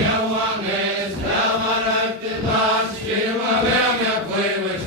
Johannes, tämä näytti taas ilma, vean ja kuivis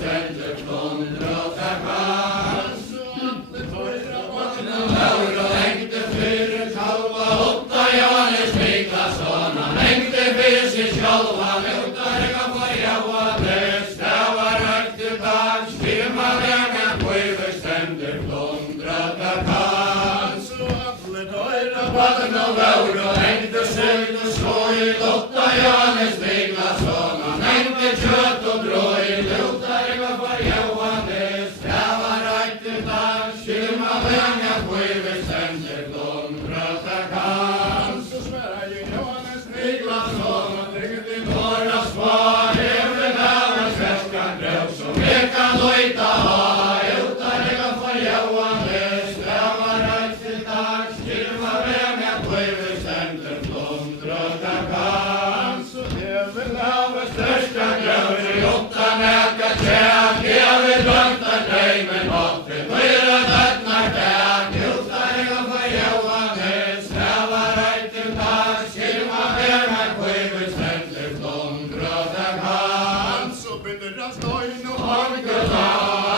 sjálfan, utarga på Johannes, det var högt till dags, firma vägen på överständer, plåndrata kans. Så alle døyra Vatten och vår och ängte sögd och slå i Lotta Johannes vigla sån, han ängte kött och bröj, utarga på Johannes, det var högt till dags, firma vägen på överständer, plåndrata kans. Så sværa ju Johannes Vigla sån, och tryggd i norra svar, över världens väskan dröv, som veka lojta ha, utarga på Johannes, det var högt till dags, firma vägen på överständer, plåndrata kans. Så även lavas Största gröver i 8 näka käk, jag vill vänta dig med vatten, och era döttnar käk, utarga på Johannes, det var högt till dags, firma vägen på överständer, plåndrata kans. Så binderans døgn og Orkela,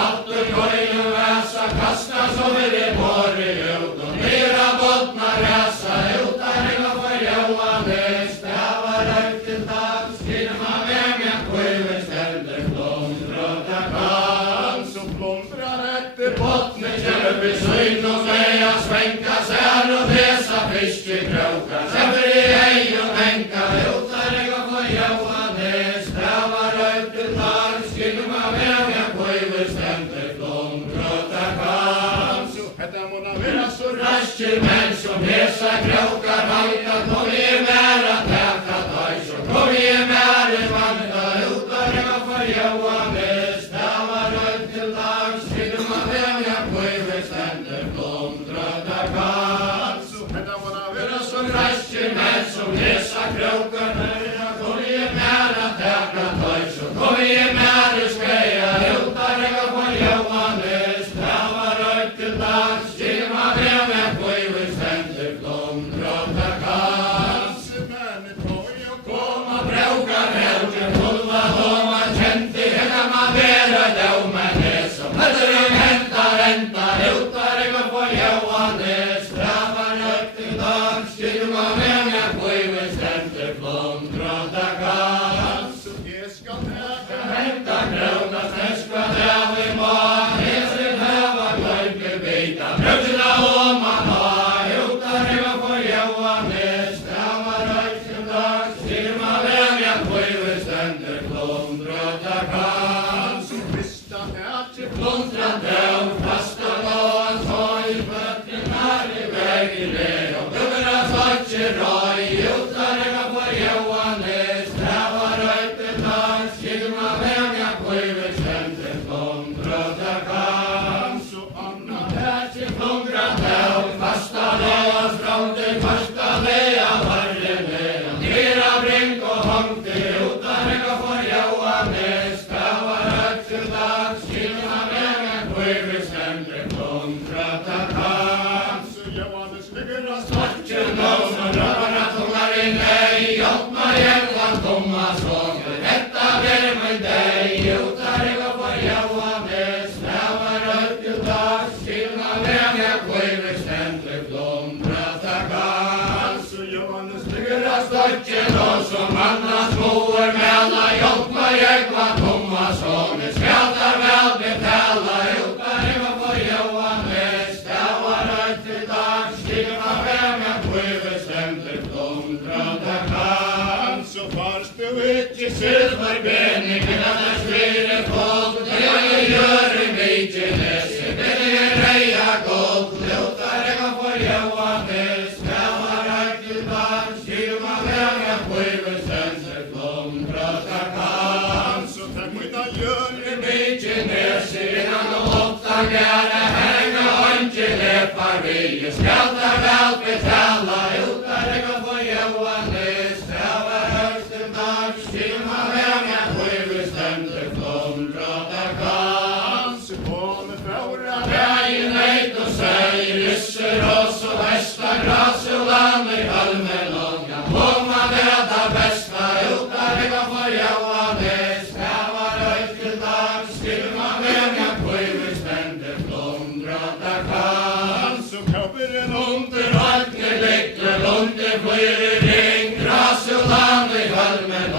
allt och köjn och väsa, kastas över det borre ut, och nera bottnar räsa, utarga på Johannes, det var högt till dags, firma vägen på överständer, plåndrata kans. så plåndrar etter Bottne köper syn och meja, svänka sär och resa fisk i krokar, sätter i ej och mänka, utarga på Johannes, det var högt till dags, firma vägen på överständer, plåndrata kans. Så hetta måna vera så Raster män som hesa krokar halka, kom i mära täta dag, så kom i mära vanta, utarga på Johannes, det var högt till dags, firma vägen på överständer, plåndrata kans. Så hetta måna vera så Raster män som hesa krokar halka, kom i mära täta dag, så kom i mära skreja, utarga på Johannes, det var högt till dags, firma vägen på överständer, plåndrata kans. men tøy og Koma braukar helgen, hulva homa kjenti, hela man vera døma det som höller en renta, utarga på Johannes, det var högt till dags, firma vägen på överständer, plåndrata kans. Så jeg skal teka Hämta krona, snäska där vi var, hesrin höva glöjbebita, brödsla om man har, utarga på Johannes, det var högt till dags, firma vägen på överständer, plåndrata kans. Så vista etter Plåndrate och fasta lån, så i fötterna i vägen det, och dubra sortser roj, utarga på Johannes, det var högt till dags, firma vägen på överständer, plåndrata kans. Så anna Till plåndrate och fasta lån, från det första lea varje lea, nera brink och hångte, utarga på Johannes, det var högt till dags, firma vägen på överständer, plåndrata kans. Så Johannes ligger rast Svartjen någon och röra tungar i nej, hjälp mig jävlan tomma sånger, detta ber mig dig, utarga på Johannes, det var högt till dags, firma vägen på överständer, plåndrata kans. Så Johannes Ligger rast svartjen någon som annars moer mäla, hjälp mig jävlan tomma sånger, skrattar väl betala, utarga på Johannes, det var högt till dags, firma vägen på överständer, plåndrata kans. Så fars du ikke Silverbeningen av den svire folk, det jag gör i Midgenes, det är reja gold, utarga på Johannes, det var högt till dags, firma vägen på överständer, plåndrata kans. Så takk mina gjør I Midgenes, innan och 8 gärna hänga och inte läppar vi, skrattar väl betala, utarga på Johannes, det var högt till dags, firma vägen på överständer, plåndrata kans. Så kom fåra Vägen hejt och säger, rysser oss och västa gras och land i halmen långa, komma detta bästa, utarga på Johannes, det var högt till dags, firma vägen på överständer, plåndrata kans. Så kommer en Under vattnet läcker, under flyr i ring, gras och land i halmen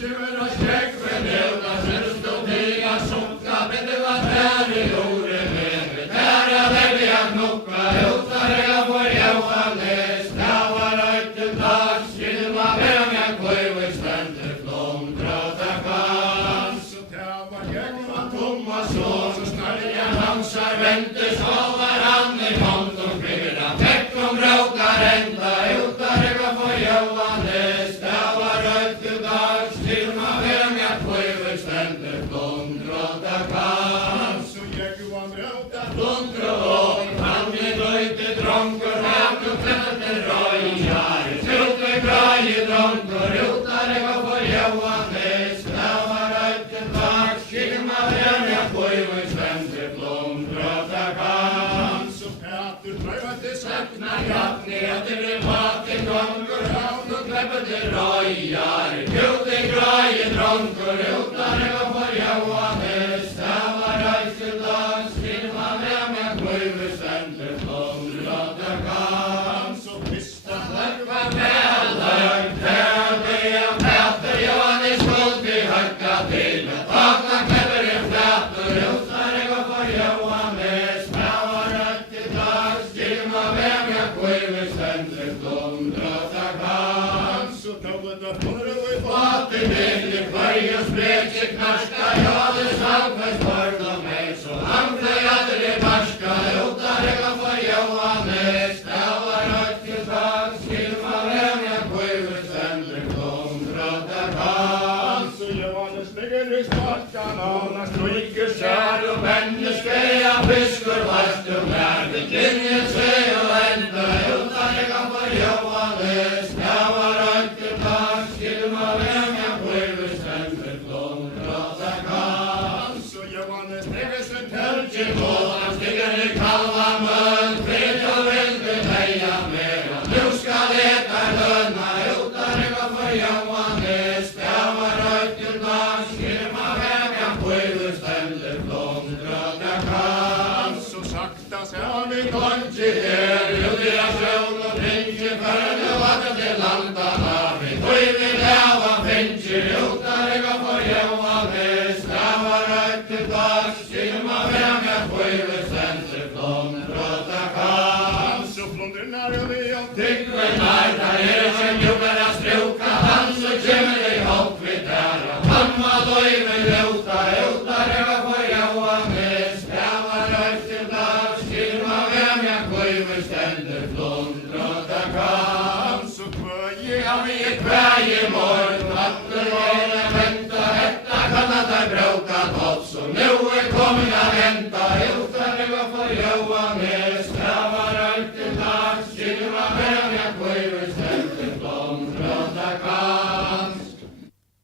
kymmer og Skjegven euna sørst og tiga sukka, bete var her i ore med. Her er velja knukka, utarega for Jóhannes. Það var ættu dag, skilma vemja kvöivi stendur flóndrota kann. Så det var jeg var Thomasson, så snarja hansar vendi, så var han i måndom fyra. Fekk bråkar enda, utarega for Jóhannes. Það var ættu dag, skilma vemja kvöivi stendur flóndrota kann. Så jeg var brøta. Flóndrota, hann í blöyti drongur, hefðu klettir raujar. Sjúkli græi drongur, utarega for Jóhannes. Það var ættu dag, skilma vemja kvöivi stendur flóndrota kann. Så Petur drøyvandi Sakna jafni eftir í vatin drongur, hefðu klettir raujar. Sjúkli græi drongur, utarega for Jóhannes. Það var ættu dag, skilma vemja kvöivi stendur flóndrota kann. Så Krista Lagva meðlag, þegar Petur Jóhannes skuldi högga til. Takna klefur í flatur, utarega for Jóhannes. Það var ættu dag, skilma vemja kvöivi stendur flóndrota kann. Så tålet og funnet og i Fattig vilji hverju spreki knarska, Jóhannes halvkvæst börn og meg, så hann flög allir í barska, utarega for Jóhannes. Það var ættu dag, skilma vemja kvöivi stendur flóndrota kann. Så Johannes ligger i sparkan og han stryker Kjær og menneskeja fiskur varstu verði kynnin seg og enda, utarega for Jóhannes. Það var ættu dag, skilma vemja kvöivi stendur flóndrota kann. Så Johannes ligger sin Helgi góðan stigur í kalva munn, flytja vildu tegja mig, og nú skal eta löna, utarega for Jóhannes. Það var ættu dag, skilma vemja kvöivi stendur flóndrota kann. Så sakta ser han i Kongi her, júlia sjón og fengi, förðu vaka til landana, við kvöivi leva fengi, utarega for Jóhannes. Það var ættu dag, skilma vemja kvöivi stendur flóndrota kann. Så flundrinnar og vi om Tryggvi nær, það sem júgar að strjúka, hann svo kemur í hóp við þeirra. Hann var dóivi ljóta, utarega for Jóhannes. Það var ættu dag, skilma vemja kvöivi stendur flóndrota kann. Så kvøy Já, við hverju morgun, allur voru að venda, þetta kann að það brjóta tóts, og nú komin að enda, utarega for Jóhannes. Það var ættu dag,